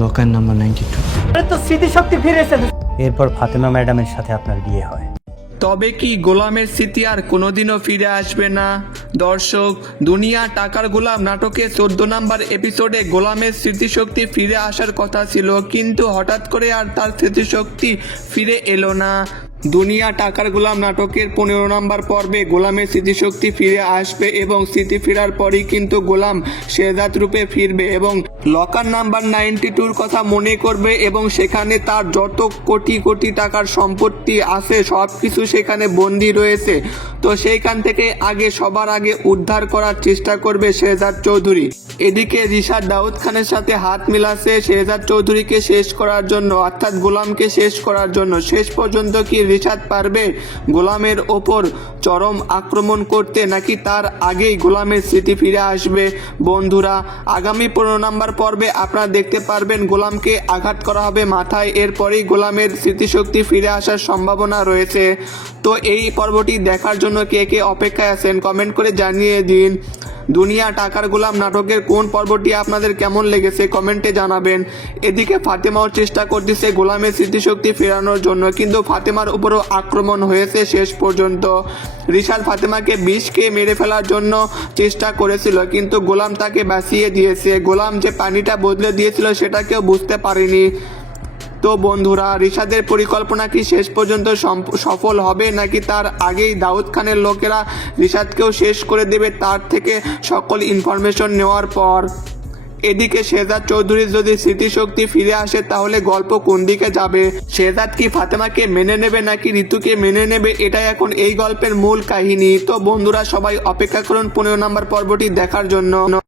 Local number 92। তো স্মৃতিশক্তি ফিরে এসেছে। এরপর ফাতেমা ম্যাডামের সাথে আপনার বিয়ে হয়। তবে কি গোলামের স্মৃতি আর কোনোদিনও ফিরে আসবে না? দর্শক, দুনিয়া টাকার গোলাম নাটকের 14 নম্বর এপিসোডে গোলামের স্মৃতিশক্তি ফিরে আসার কথা ছিল, কিন্তু হঠাৎ করে আর তার স্মৃতিশক্তি ফিরে এলো না। দুনিয়া টাকার গোলাম নাটকের 15 নম্বর পর্বে গোলামের স্মৃতিশক্তি ফিরে আসবে এবং স্মৃতি ফেরার পরই কিন্তু গোলাম শেহজাদ রূপে ফিরবে এবং লকার নাম্বার 92-র কথা মনে করবে এবং সেখানে তার যত কোটি কোটি টাকার সম্পত্তি আছে সব কিছু সেখানে বন্দী রয়েছে। তো সেইখান থেকে সবার আগে উদ্ধার করার চেষ্টা করবে শেহজাদ চৌধুরী। এদিকে রিশাদ দাউদ খানের সাথে হাত মিলাচ্ছে শেহজাদ চৌধুরীকে শেষ করার জন্য, অর্থাৎ গোলামকে শেষ করার জন্য। শেষ পর্যন্ত কি রিশাদ পারবে গোলামের ওপর চরম আক্রমণ করতে, নাকি তার আগেই গোলামের স্মৃতি ফিরে আসবে? বন্ধুরা, আগামী 15 নম্বর পর্বে আপনারা দেখতে পারবেন গোলামকে আঘাত করা হবে মাথায়, এরপরেই গোলামের স্মৃতিশক্তি ফিরে আসার সম্ভাবনা রয়েছে। তো এই পর্বটি দেখার জন্য কে কে অপেক্ষায় আছেন কমেন্ট করে জানিয়ে দিন। দুনিয়া টাকার গোলাম নাটকের কোন পর্বটি আপনাদের কেমন লেগেছে কমেন্টে জানাবেন। এদিকে ফাতেমাও চেষ্টা করতেছে গোলামের স্মৃতিশক্তি ফেরানোর জন্য, কিন্তু ফাতেমার উপরও আক্রমণ হয়েছে শেষ পর্যন্ত। রিশাদ ফাতেমাকে বিষ খেয়ে মেরে ফেলার জন্য চেষ্টা করেছিল, কিন্তু গোলাম তাকে বাঁচিয়ে দিয়েছে। গোলাম যে পানিটা বদলে দিয়েছিল সেটা কেউ বুঝতে পারেনি। তো বন্ধুরা, রিশাদের পরিকল্পনা কি শেষ পর্যন্ত সফল হবে, নাকি তার আগেই দাউদ খানের লোকেরা রিশাদকেও শেষ করে দেবে তার থেকে সকল ইনফরমেশন নেওয়ার পর? এদিকে শেহজাদ চৌধুরীর যদি স্মৃতিশক্তি ফিরে আসে তাহলে গল্প কোন দিকে যাবে? শেহজাদ কি ফাতেমাকে মেনে নেবে নাকি ঋতুকে মেনে নেবে, এটাই এখন এই গল্পের মূল কাহিনী। তো বন্ধুরা, সবাই অপেক্ষা করুন 15 নম্বর পর্বটি দেখার জন্য।